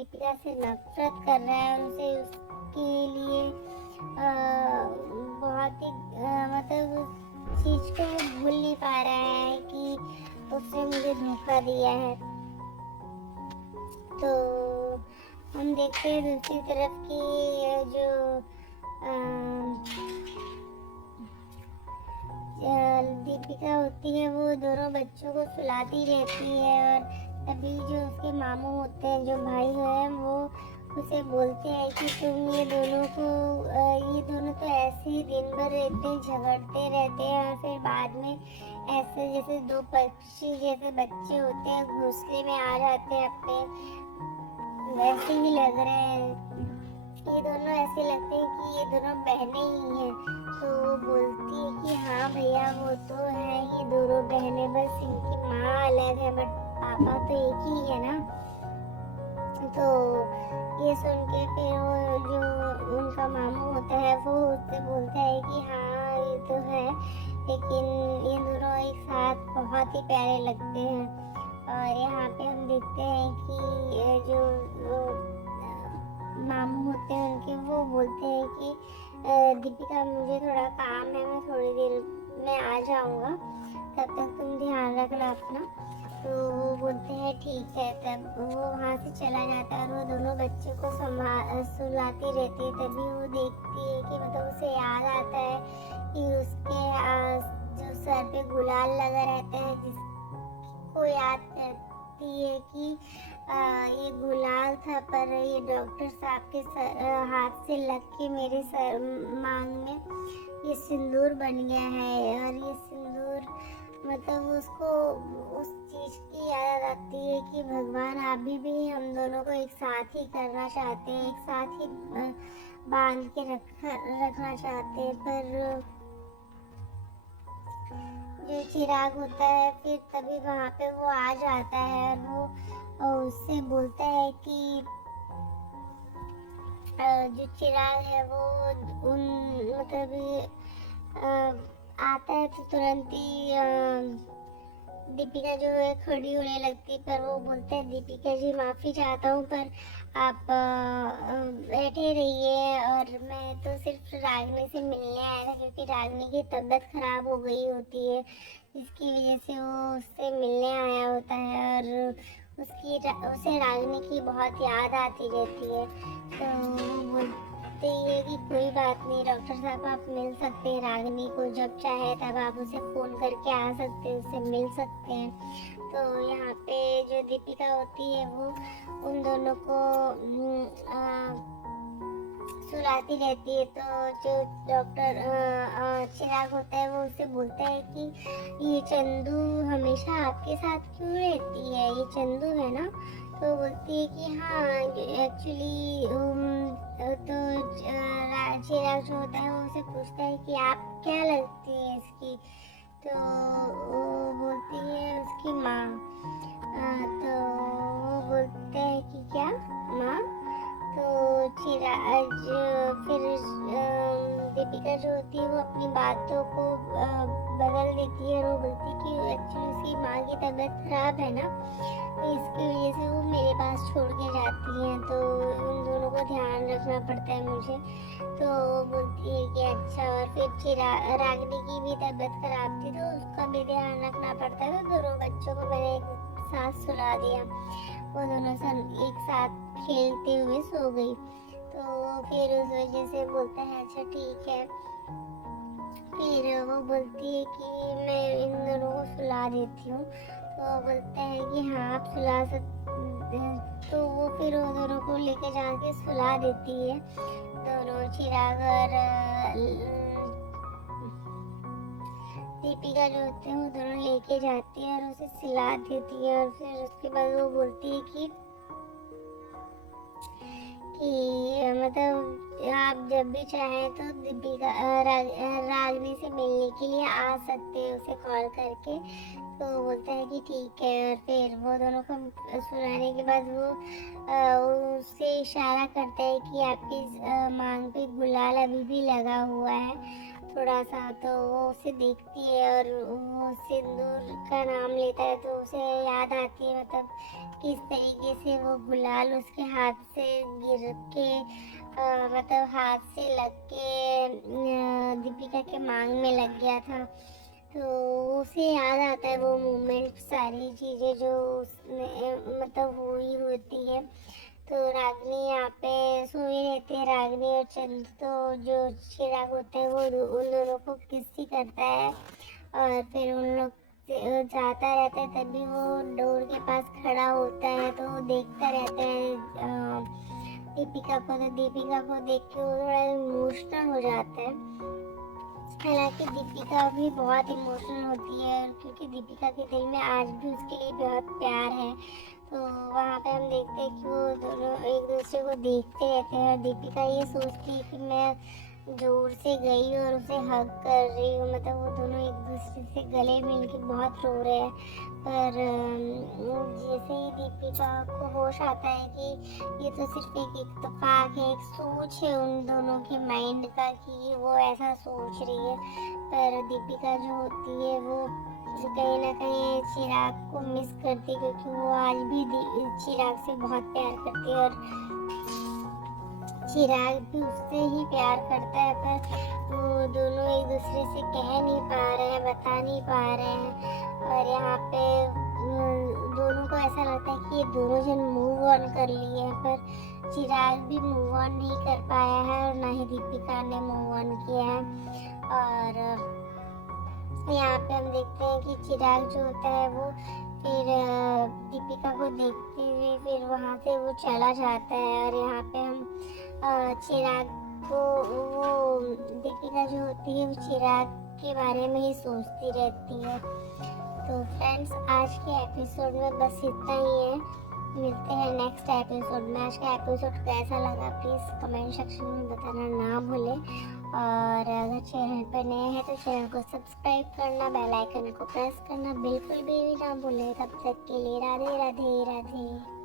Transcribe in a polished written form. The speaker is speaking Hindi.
दीपिका से नफरत कर रहा है और उसे उसके लिए बहुत ही मतलब उस चीज को वो भूल नहीं पा रहा है कि उसने मुझे धोखा दिया है। तो हम देखते हैं दूसरी तरफ की जो दीपिका होती है वो दोनों बच्चों को सुलाती रहती है और तभी जो उसके मामू होते हैं, जो भाई हैं, वो उसे बोलते हैं कि तुम ये दोनों तो ऐसे ही दिन भर इतने झगड़ते रहते हैं और फिर बाद में ऐसे जैसे दो पक्षी जैसे बच्चे होते हैं घोंसले में आ जाते हैं अपने, वैसे ही लग रहे हैं। ये दोनों ऐसे लगते हैं कि ये दोनों बहनें ही हैं। तो वो बोलती है कि हाँ भैया वो तो है ये दोनों बहनें, बस इनकी माँ अलग है बट पापा तो एक ही है ना। तो ये सुन के फिर वो जो उनका मामू होता है वो उससे बोलता है कि हाँ ये तो है, लेकिन ये दोनों एक साथ बहुत ही प्यारे लगते हैं। और यहाँ पे हम देखते हैं कि जो मामू होते हैं उनके, वो बोलते हैं कि दीपिका मुझे थोड़ा काम है, मैं थोड़ी देर में आ जाऊँगा, तब तक तुम ध्यान रखना अपना। तो वो बोलते हैं ठीक है। तब वो वहाँ से चला जाता है और वो दोनों बच्चे को सुलाती रहती है। तभी वो देखती है कि मतलब उसे याद आता है कि उसके जो सर पे गुलाल लगा रहता है, जिसको याद करती है कि ये गुलाल था पर ये डॉक्टर साहब के हाथ से लग के मेरे सर मांग में ये सिंदूर बन गया है। और ये सिंदूर मतलब उसको उस चीज की याद आती है कि भगवान अभी भी हम दोनों को एक साथ ही करना चाहते हैं, एक साथ ही बांध के रखना चाहते हैं। पर जो चिराग होता है फिर तभी वहाँ पे वो आ जाता है और वो उससे बोलता है कि जो चिराग है वो उन मतलब आता है तो तुरंत ही दीपिका जो है खड़ी होने लगती, पर वो बोलते हैं दीपिका जी माफ़ी चाहता हूँ पर आप बैठे रहिए, और मैं तो सिर्फ रागनी से मिलने आया था क्योंकि रागनी की तबीयत खराब हो गई होती है, जिसकी वजह से वो उससे मिलने आया होता है और उसे रागनी की बहुत याद आती रहती है। तो वो बोलते ही कि कोई बात नहीं डॉक्टर साहब, आप मिल सकते हैं रागनी को, जब चाहे तब आप उसे फ़ोन करके आ सकते हैं, उससे मिल सकते हैं। तो यहाँ पे जो दीपिका होती है वो उन दोनों को सुलाती रहती है। तो जो डॉक्टर चिराग होता है वो उससे बोलता है कि ये चंदू हमेशा आपके साथ क्यों रहती है, ये चंदू है ना। तो बोलती है कि हाँ एक्चुअली तो चिराग जो होता है वो उसे पूछता है कि आप क्या लगती है इसकी। तो वो बोलती है उसकी माँ। तो वो बोलते हैं कि क्या माँ। तो चिराग फिर दीपिका जो होती है वो अपनी बातों को बदल देती है और वो बोलती है कि एक्चुअली उसकी माँ की तबीयत खराब है ना, तो इसकी वजह से वो मेरे पास छोड़ के जाती हैं, तो उन दोनों को ध्यान रखना पड़ता है मुझे। तो वो बोलती है कि अच्छा। और फिर रागनी की भी तबीयत खराब थी तो उसका भी ध्यान रखना पड़ता है, तो दोनों बच्चों को मैंने एक साथ सुला दिया, वो दोनों एक साथ खेलते हुए सो गई। तो फिर उस वजह से बोलता है अच्छा ठीक है। फिर वो बोलती है कि मैं इन दोनों को सुला देती हूँ। तो वो बोलता है कि हाँ आप सुला सकते हैं। तो वो फिर वो दोनों को लेके जाके सुला देती है, दोनों चिराग और दीपिका जो होते हैं वो दोनों लेके जाती है और उसे सिला देती है। और फिर उसके बाद वो बोलती है कि मतलब आप जब भी चाहें तो दीपिका रागनी से मिलने के लिए आ सकते हैं उसे कॉल करके। तो वो बोलता है कि ठीक है। और फिर वो दोनों को सुनाने के बाद वो उससे इशारा करता है कि आपकी मांग पे गुलाल अभी भी लगा हुआ है। थोड़ा सा, तो वो उसे देखती है और वो सिंदूर का नाम लेता है तो उसे याद आती है, मतलब किस तरीके से वो गुलाल उसके हाथ से गिर के मतलब हाथ से लग के दीपिका के मांग में लग गया था। तो उसे याद आता है वो मोमेंट, सारी चीज़ें जो उसने मतलब हुई होती है। तो रागनी यहाँ पे सोई रहती है, रागनी और चंदू, तो जो चिराग होता है वो उन दोनों को किस ही करता है और फिर उन लोग जाता रहता है, तभी वो डोर के पास खड़ा होता है तो वो देखता रहता है दीपिका को। तो दीपिका को देख के वो थोड़ा इमोशनल हो जाता है। हालांकि दीपिका भी बहुत इमोशनल होती है क्योंकि दीपिका के दिल में आज भी उसके लिए बहुत प्यार है। तो वहाँ पे हम देखते हैं कि वो दोनों एक दूसरे को देखते रहते हैं और दीपिका ये सोचती है कि मैं जोर से गई और उसे हग कर रही हूँ, मतलब वो दोनों एक दूसरे से गले मिल के बहुत रो रहे हैं। पर जैसे ही दीपिका को होश आता है कि ये तो सिर्फ एक इत्तेफाक है, एक सोच है उन दोनों के माइंड का कि वो ऐसा सोच रही है, पर दीपिका जो होती है वो कहीं ना कहीं चिराग को मिस करती है क्योंकि वो आज भी चिराग से बहुत प्यार करती है और चिराग भी उससे ही प्यार करता है, पर वो दोनों एक दूसरे से कह नहीं पा रहे हैं, बता नहीं पा रहे हैं। और यहाँ पे दोनों को ऐसा लगता है कि ये दोनों जन मूव ऑन कर लिए हैं, पर चिराग भी मूव ऑन नहीं कर पाया है और ना ही दीपिका ने मूव ऑन किया है। और यहाँ पे हम देखते हैं कि चिराग जो होता है वो फिर दीपिका को देखते हुए फिर वहाँ से वो चला जाता है और यहाँ पे हम चिराग को, वो दीपिका जो होती है वो चिराग के बारे में ही सोचती रहती है। तो फ्रेंड्स, आज के एपिसोड में बस इतना ही है। मिलते हैं नेक्स्ट एपिसोड में। आज का एपिसोड कैसा लगा प्लीज़ कमेंट सेक्शन में बताना ना भूलें। और अगर चैनल पर नए हैं तो चैनल को सब्सक्राइब करना, बेल आइकन को प्रेस करना बिल्कुल भी ना भूलें। तब तक के लिए राधे राधे राधे।